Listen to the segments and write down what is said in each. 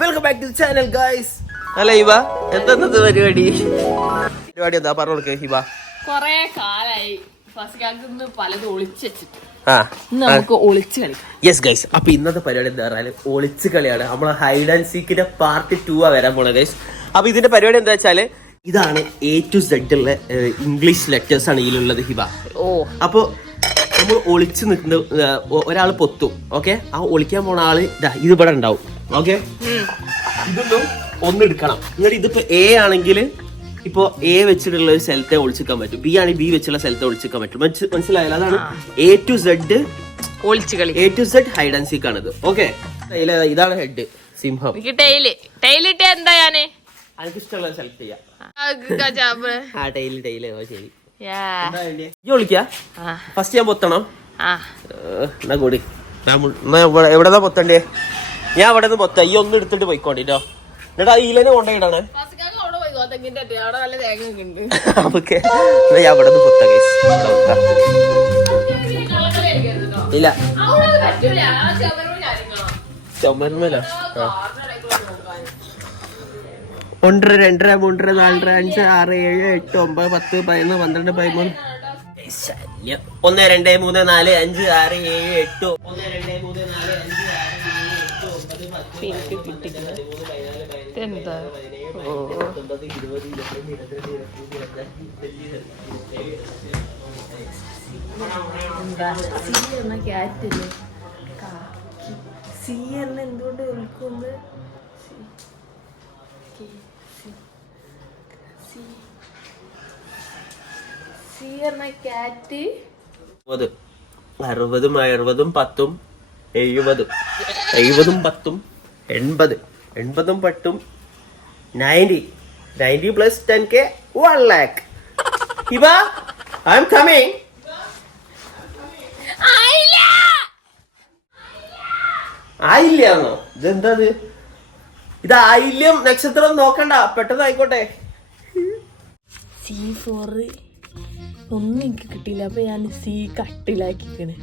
Welcome back to channel guys. അല്ല ഹിബ, എന്താ പരിപാടി? പരിപാടി എന്താ പറഞ്ഞു കൊടുക്കേ ഹിബ? കൊറേ കാലായി പലതും ഒളിച്ചു വെച്ചിട്ട് നമുക്ക് ഒളിച്ചു കളിക്കാം. യെസ് ഗൈസ്, അപ്പൊ ഇന്നത്തെ പരിപാടി എന്താ പറഞ്ഞാല് ഒളിച്ചു കളിയാണ്. നമ്മളെ ഹൈഡ് ആൻഡ് സീക്കിന്റെ പാർട്ട് 2 വരാൻ പോണ ഗൈസ്. അപ്പൊ ഇതിന്റെ പരിപാടി എന്താ വെച്ചാല് ഇതാണ് A to Z ഉള്ള ഇംഗ്ലീഷ് ലെറ്റേഴ്സ് ആണ് ഇതിലുള്ളത് ഹിബ. അപ്പൊ നമ്മൾ ഒളിച്ചു നിൽക്കുന്ന ഒരാൾ പൊത്തും. ഓക്കെ, ആ ഒളിക്കാൻ പോണ ആള് ഇത് ഇവിടെ ഉണ്ടാവും. ഓക്കെ, ഇതൊന്നും ഒന്നെടുക്കണം. എന്നിട്ട് ഇതിപ്പോ A ആണെങ്കിൽ ഇപ്പൊ A വെച്ചിട്ടുള്ള ഒരു സ്ഥലത്തെ ഒളിച്ചിക്കാൻ പറ്റും, B ആണെങ്കിൽ B വെച്ചുള്ള സ്ഥലത്തെ ഒളിച്ചിക്കാൻ പറ്റും. മനസ്സിലായല്ലോ? അതാണ് A to Z ഒളിച്ചു കളി. A to Z hide and seek ആണിത്. ഓക്കെ, ഇതാണ് ഹെഡ് സിംഹം. എന്താ ഞാന് എനിക്ക് ഇഷ്ടമുള്ള സെലക്ട് ചെയ്യാം. ശരി, വിളിക്കാ. ഫസ്റ്റ് ഞാൻ പൊത്തണം. എന്നാ കൂടി എവിടെന്നാ പൊത്തണ്ടേ? ഞാൻ അവിടെ നിന്ന് പൊത്ത. ഈ ഒന്ന് എടുത്തിട്ട് പോയിക്കോണ്ടിട്ടോ. എന്നിട്ട് ഈലനെ കൊണ്ടുപോയിടാണ്. ഓക്കെ, ഞാൻ അവിടെ നിന്ന് പൊത്ത. ഇല്ല, ചുമരുമല്ലോ. 1 2 3 4 5 6 7 8 9 10 11 12 13 1 2 3 4 5 6 7 8 1 2 3 4 5 6 7 8 9 10 എന്താ എന്തുകൊണ്ട് വിളിക്കുന്നത്? Cat 60 60 10 70 70 10 80 80 10 90 90 plus 10K 1 lakh. Hiba, I am coming. ആയില്ലാന്നോ? ഇതെന്താ ഇത്? ആയില്യം നക്ഷത്രം നോക്കണ്ട, പെട്ടെന്ന് ആയിക്കോട്ടെ. C4 ഒന്നും എനിക്ക് കിട്ടിയില്ല. അപ്പൊ ഞാൻ C കട്ടിലാക്കിക്കണ്.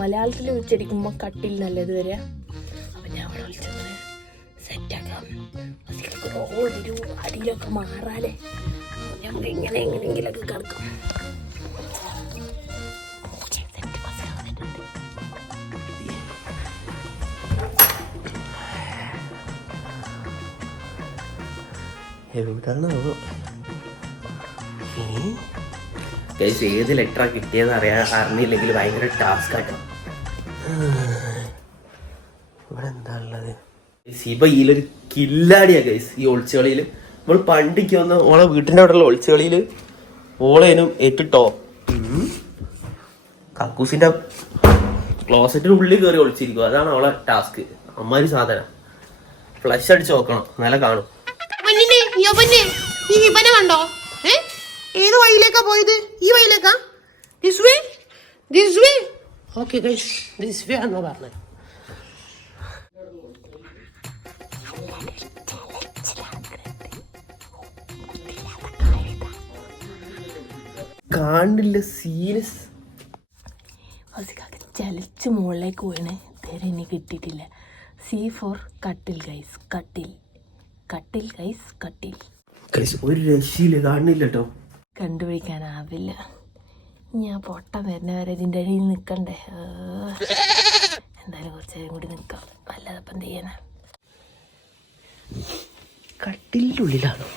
മലയാളത്തിൽ ഉച്ചരിക്കുമ്പോ കട്ടിൽ നല്ലത് വരിക. അപ്പൊ ഞാൻ അവിടെ വിളിച്ചത് സെറ്റാക്കാം. അടിയിലൊക്കെ മാറാലേ, നമുക്ക് ഇങ്ങനെ എങ്ങനെയെങ്കിലൊക്കെ കിടക്കാം. എവിടാണോ ഏത് ലെറ്ററാ കിട്ടിയെന്ന് അറിഞ്ഞില്ലെങ്കിൽ ഭയങ്കര ടാസ്ക് ആട്ടോ. ഇവിടെ എന്താ ഉള്ളത്? സിബ ഈലൊരു കില്ലാടിയാ ഗൈസ്. ഈ ഒളിച്ചുകളിയിൽ നമ്മൾ പണ്ടിക്ക് വന്ന ഓളെ വീട്ടിൻ്റെ അവിടെയുള്ള ഒളിച്ചുകളിയിൽ ഓളേനും ഏറ്റിട്ടോ. കക്കൂസിന്റെ ക്ലോസറ്റിന് ഉള്ളിൽ കയറി ഒളിച്ചിരിക്കും. അതാണ് അവളെ ടാസ്ക്. അമ്മാരി സാധനം. ഫ്ലഷ് അടിച്ച് നോക്കണം, നല്ല കാണും. കണ്ടോ? ഏത് വഴിയിലേക്കാ പോയത്? ഈ വഴിയിലേക്കാ? This way, this way. Okay guys, this way ആണോ പറഞ്ഞത്? കാണില്ല, സീരിയസ്. ചലിച്ച് മുകളിലേക്ക് പോയിണ്. ഇതുവരെ ഇനി കിട്ടിയിട്ടില്ല. C4 കട്ടിൽ ഗൈസ്, കട്ടിൽ കട്ടിൽ ഗൈസ്, കട്ടിൽ. ഒരു രക്ഷയില്ല, കാണുന്നില്ല കേട്ടോ. കണ്ടുപിടിക്കാനാവില്ല. ഞാൻ പൊട്ട വരുന്നവരെ ഇതിൻ്റെ അടിയിൽ നിൽക്കണ്ടേ. എന്തായാലും കുറച്ച് നേരം കൂടി നിൽക്കാം, അല്ലാതെ ഇപ്പം എന്ത് ചെയ്യാനാ? കട്ടിലിൻ്റെ ഉള്ളിലാണോ?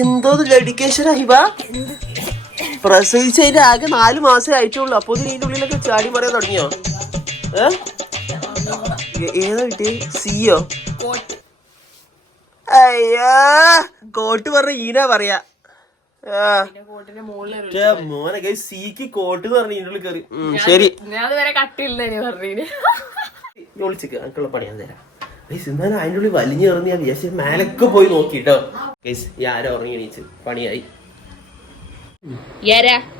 എന്തോ ഡെഡിക്കേഷനാ ഹിബ. പ്രസവിച്ചതിന്റെ ആകെ 4 മാസമേ ആയിട്ടുള്ളൂ. അപ്പൊ ഇതിന്റെ ഉള്ളിലൊക്കെ ചാടി പറയാൻ തുടങ്ങിയോ? ഏതാ കിട്ടി? സിയോ? അയ്യാ, കോട്ട് പറഞ്ഞ ഈനാ പറയാ. മോനെ സിക്ക് കോട്ട് പറഞ്ഞ ഇതിന്റെ ഉള്ളിൽ കയറി. ശരി, ഒളിച്ചിക്ക് എനിക്കുള്ള പണി ഞാൻ തരാം. എന്നാലും അതിൻ്റെ ഉള്ളിൽ വലിഞ്ഞു കയറുന്ന ഞാൻ വിചാരിച്ചു മേലൊക്കെ പോയി നോക്കിട്ടോ. ആരോ ഉറങ്ങി എണീച്ച് പണിയായി.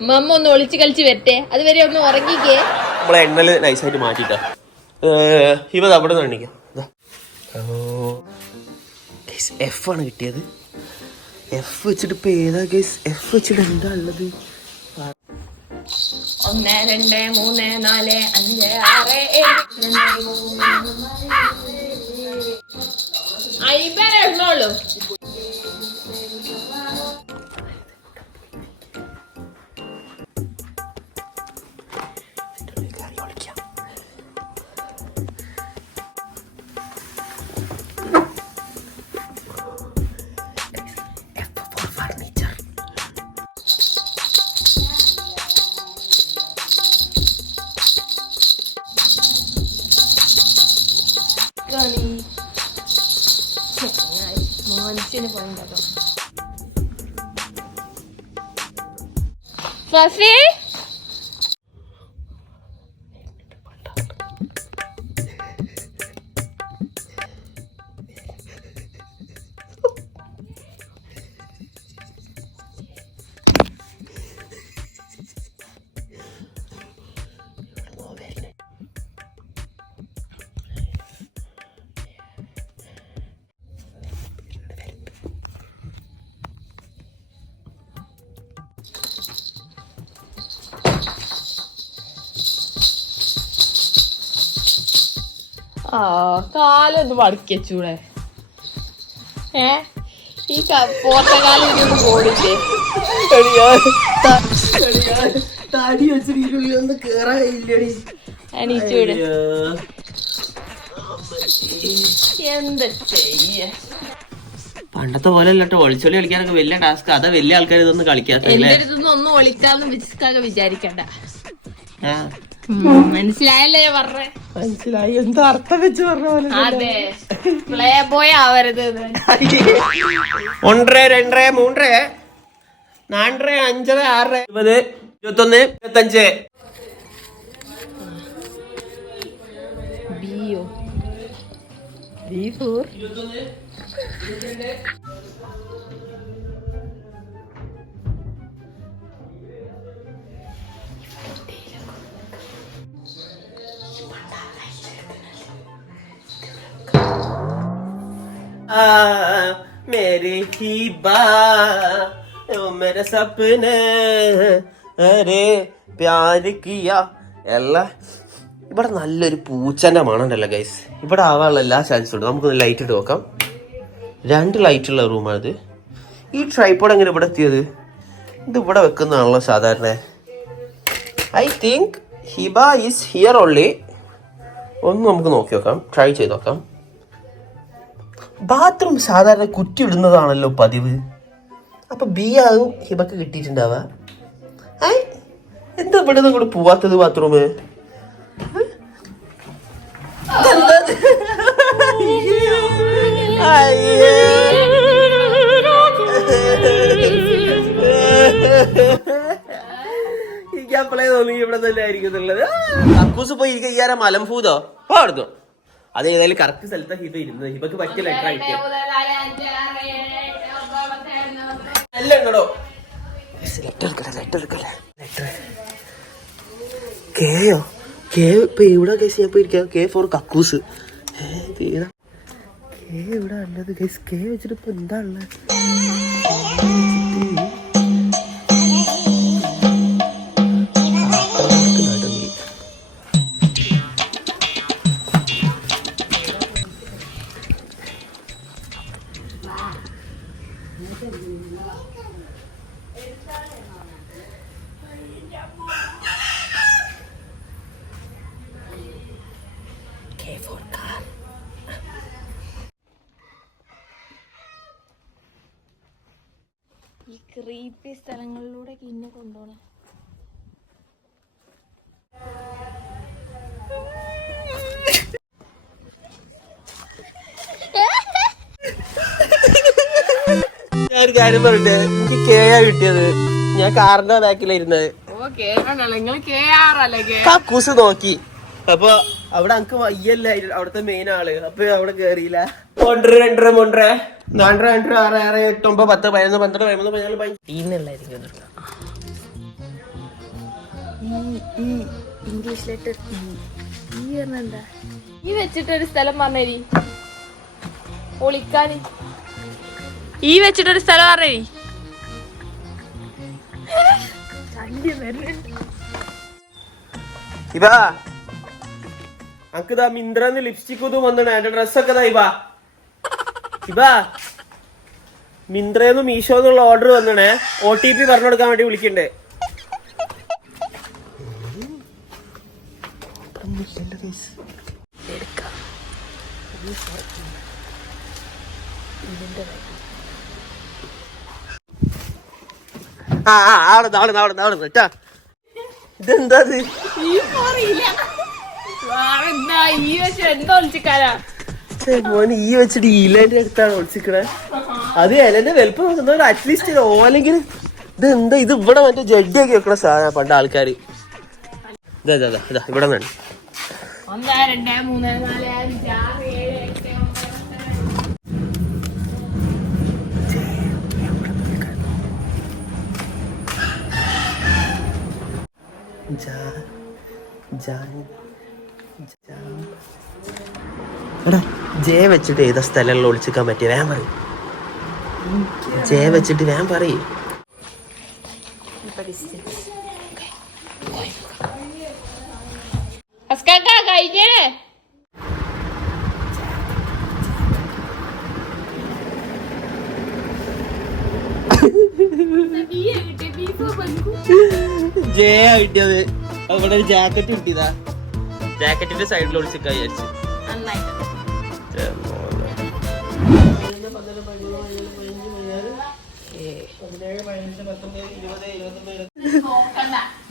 മമ്മ ഒന്ന് ഒളിച്ച് കളിച്ച് വരട്ടെ, അതുവരെ ഒന്ന് ഉറങ്ങിക്കേ. നമ്മളെ എണ്ണല് നൈസായിട്ട് മാറ്റിട്ടോ. ഇവ അവിടെ നിന്ന് കാണിക്കാം. എഫ് ആണ് കിട്ടിയത്. എഫ് വെച്ചിട്ട് ഇപ്പൊ ഏതാ ഗൈസ്? എഫ് വെച്ചിട്ട് എന്താ ഉള്ളത്? 1 2 3 4 5 6 7 അയ്യപ്പനെ എണ്ണുള്ളൂ. മനുഷ്യന് പോയിട്ടോ ഫസി. ആ കാലൊന്ന് മടക്കി വെച്ചൂടെ? ഈ പോത്ത കാലം ഇതൊന്നും ഓടില്ലേ? താടി വെച്ചിട്ട് കേറാൻ കഴിയില്ലടി. എണീച്ചൂടെ? എന്താ ചെയ്യ? പണ്ടത്തെ പോലെ അല്ലട്ടോ ഒളിച്ചൊളി കളിക്കാനൊക്കെ വലിയ ടാസ്ക്. അതാ വലിയ ആൾക്കാർ ഇതൊന്നും കളിക്കാത്ത. എന്റെ അടുത്തൊന്നും ഒന്നും ഒളിക്കാന്ന് വിചാരിക്കണ്ട. മനസ്സിലായല്ലേ ഞാൻ പറഞ്ഞേ? മനസ്സിലായി. എന്താ അർത്ഥം വെച്ച് പറഞ്ഞ പോലെ. അതെ, പ്ലേ ബോയ് ആവരുത്. 1 2 3 4 5 6 20 21 25. ബിയോ ബി ഫോർ. मेरी हिबा ओ मेरे सपने अरे प्यार किया എല്ലാ. ഇവിടെ നല്ലൊരു പൂച്ചന്റെ മണമുണ്ടല്ലോ ഗൈസ്. ഇവിടെ ആവാനുള്ള എല്ലാ ചാൻസും ഉണ്ട്. നമുക്കൊന്ന് ലൈറ്റ് ഇട്ട് നോക്കാം. 2 ലൈറ്റുള്ള റൂമാണിത്. ഈ ട്രൈപോഡ് എങ്ങനെ ഇവിടെ എത്തിയത്? ഇത് ഇവിടെ വെക്കുന്നതാണല്ലോ സാധാരണ. I think Hiba is here only. ഒന്ന് നമുക്ക് നോക്കി നോക്കാം, ട്രൈ ചെയ്ത് നോക്കാം. ബാത്റൂം സാധാരണ കുറ്റി ഇടുന്നതാണല്ലോ പതിവ്. അപ്പൊ ബി ആകും ഹിബക്ക് കിട്ടിയിട്ടുണ്ടാവുക. എന്താ ഇവിടെ നിന്ന് കൂടെ പോവാത്തത് ബാത്റൂം? എനിക്ക് അപ്പളേ തോന്നി ഇവിടെ തന്നെ ആയിരിക്കുന്നുള്ളത്. കക്കൂസ് പോയി ഇരിക്കാൻ മലംഫൂതോ പാടുന്നു. അത് ഏതായാലും കറക്റ്റ് സ്ഥലത്താ ഹിബ ഇരുന്നത്. ഹിബക്ക് പറ്റിയ ലെറ്റർ ആയിട്ട് ലെറ്റർ കേയോ കെ ഇപ്പൊ ഇവിടെ കേസ് ഞാൻ പോയിരിക്കാം. കെ ഫോർ കക്കൂസ്. കെ ഇവിടെ ഉള്ളത് കേസ്. കെ വെച്ചിട്ട് ഇപ്പൊ എന്താ ഉള്ളത്? ഈ ക്രീപ്പി സ്ഥലങ്ങളിലൂടെ ഇന്നെ കൊണ്ടുപോണേ. ഞാനൊരു കാര്യം പറയട്ടെ, എനിക്ക് കെയാ കിട്ടിയത്. ഞാൻ കാറിന്റെ ബാക്കിലായിരുന്നത്. കക്കൂസ് നോക്കി. അപ്പൊ അവിടെ എനിക്ക് വയ്യല്ല അവിടുത്തെ മെയിൻ ആള്. അപ്പൊ അവിടെ കേറിയില്ല. 1 2 3 4 5 6 7 8 9 10 11 12 13 14 ഈ ഇംഗ്ലീഷ് ലെറ്റർ ഈ എന്താ ഈ വെച്ചിട്ടൊരു സ്ഥലം പറഞ്ഞേരി ഒളിക്കാന്. ഈ വെച്ചിട്ടൊരു സ്ഥലം പറഞ്ഞേരി. ഇവാ അനക്കിതാ മിന്ത്രന്ന് ലിപ്സ്റ്റിക് ഒന്നും വന്നിട്ട് എന്റെ ഡ്രസ്സൊക്കെ ഇതാ ഇവാ മിന്ത്രന്ന് മീഷോന്നുള്ള ഓർഡർ വന്നണേ. OTP പറഞ്ഞു കൊടുക്കാൻ വേണ്ടി വിളിക്കണ്ടേ. ഇതെന്താ മോന് ഈ വെച്ചിട്ട് ഈലന്റെ അടുത്താണ് ഒളിച്ചിക്കണേ. അത് എലന്റെ വലുപ്പം നോക്കുന്ന അറ്റ്ലീസ്റ്റ് ഓലെങ്കിലും ഇത് എന്താ ഇത് ഇവിടെ മറ്റേ ജഡ്ഡിയൊക്കെ വെക്കണ സാധനം പണ്ട് ആൾക്കാര്. ഇതാ ഇവിടെ നിന്നാണ്. 1 2 3 4 5 6 7 ജെ വെച്ചിട്ട് ഏതാ സ്ഥലങ്ങളിൽ ഒളിച്ചിക്കാൻ പറ്റിയ വേഗം പറയും. ജെ വെച്ചിട്ട് വേഗം പറയും. കഴിഞ്ഞേ ജെ കിട്ടിയത് അവിടെ ഒരു ജാക്കറ്റ് കിട്ടിയതാ. ജാക്കറ്റിന്റെ സൈഡിൽ ഒളിച്ചിക്കാൻ വിചാരിച്ചു.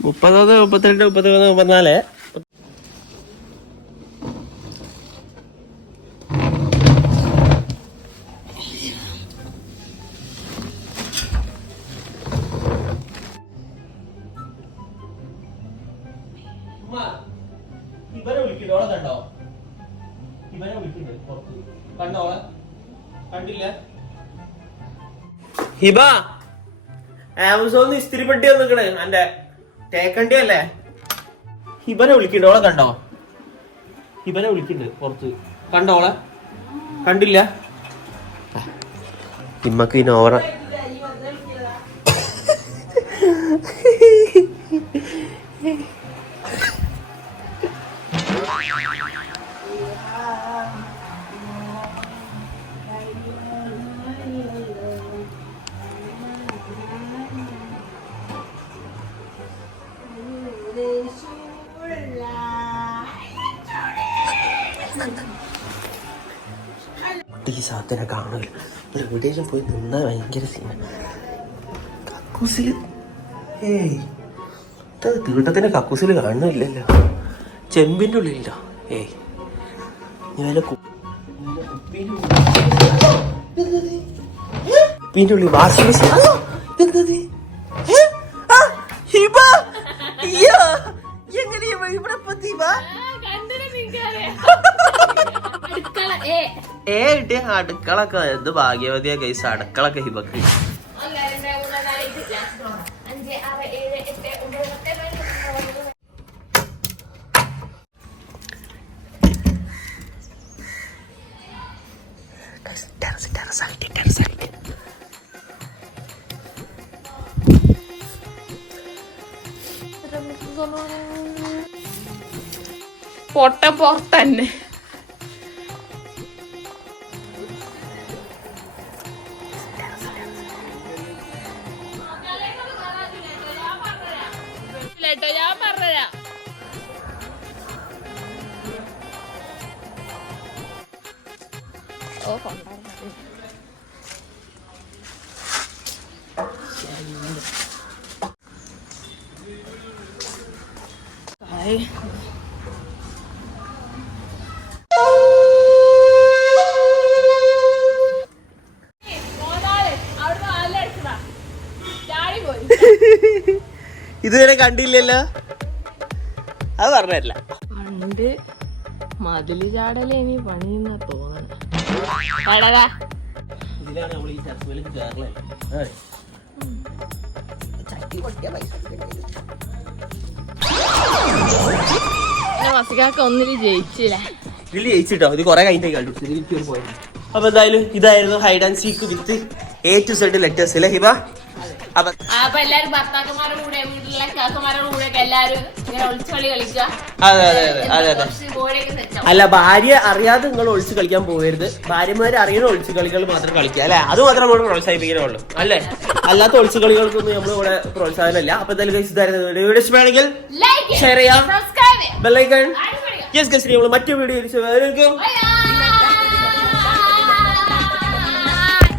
മുപ്പത് 32 33 34 ഇവരെ വിളിക്കണ്ടോ? കണ്ടോ? ഇവരെ വിളിക്കണ്ടേ പുറത്ത്? കണ്ടോ? കണ്ടില്ല? ഹിബ ആമസോണിന്ന് ഇസ്തിരി പെട്ടി വന്നിക്കണേ. എന്റെ തേക്കണ്ടി അല്ലേ? ഹിബനെ വിളിക്കണ്ടോളെ കണ്ടോ? ഹിബനെ വിളിക്കണ്ട് പുറത്ത്. കണ്ടോളെ? കണ്ടില്ല? ഇമ്മക്ക് ഇനി ഓവറ ഈ സാധനം കാണില്ല. എവിടെയെങ്കിലും പോയി നിന്നാൽ ഭയങ്കര സീന. കക്കൂസില് തീട്ടത്തിന്റെ കക്കൂസില് കാണുന്നില്ലല്ലോ. ചെമ്പിന്റെ ഉള്ളിലോ? കുപ്പിന്റെ ഉള്ളിൽ വാഷിംഗ് മെഷീൻ. അടുക്കളൊക്കെ എന്ത് ഭാഗ്യവതിയാ കൈസ്. അടുക്കളൊക്കെ ഹിബക്ക്. പൊട്ട പുറത്തന്നെ. ഞാൻ പറഞ്ഞരാ. ഓ ഇതുവരെ കണ്ടില്ലല്ലോ. അത് പറഞ്ഞല്ല. പണ്ട് മതില് ചാടലേ ഇനി പണിയെന്നാ തോന്നണ്ട. മസികാക്ക ഒന്നിലും ജയിച്ചില്ല. ഇതിൽ ജയിച്ചിട്ടോ, ഇത് കുറെ കഴിഞ്ഞിട്ട് കണ്ടു പോയത്. അപ്പൊ എന്തായാലും ഇതായിരുന്നു hide and seek with A to Z letters അല്ലേ ഹിബ? അപ്പൊ എല്ലാരും ഭർത്താക്കന്മാരുടെ കൂടെ വീട്ടിലെ കാക്കന്മാരുടെ കൂടെ ഒക്കെ എല്ലാരും ഇങ്ങനെ ഒളിച്ചുകളി കളിക്കുക. അതെ അതെ അതെ അതെ അതെ. അല്ല, ഭാര്യ അറിയാതെ നിങ്ങൾ ഒളിച്ചു കളിക്കാൻ പോകരുത്. ഭാര്യമാരെ അറിയുന്ന ഒളിച്ചു കളികൾ മാത്രം കളിക്കുക അല്ലെ, അത് മാത്രം നമ്മൾ പ്രോത്സാഹിപ്പിക്കാനുള്ളൂ അല്ലേ. അല്ലാത്ത ഒളിച്ചു കളികൾക്കൊന്നും നമ്മൾ ഇവിടെ പ്രോത്സാഹനമില്ല. അപ്പൊ എന്തായാലും വീഡിയോ ഇഷ്ടമാണെങ്കിൽ ഷെയർ ചെയ്യാം, ബെല്ലൈക്കൺ. യെസ് ഗൈസ്, നമ്മൾ മറ്റു വീഡിയോ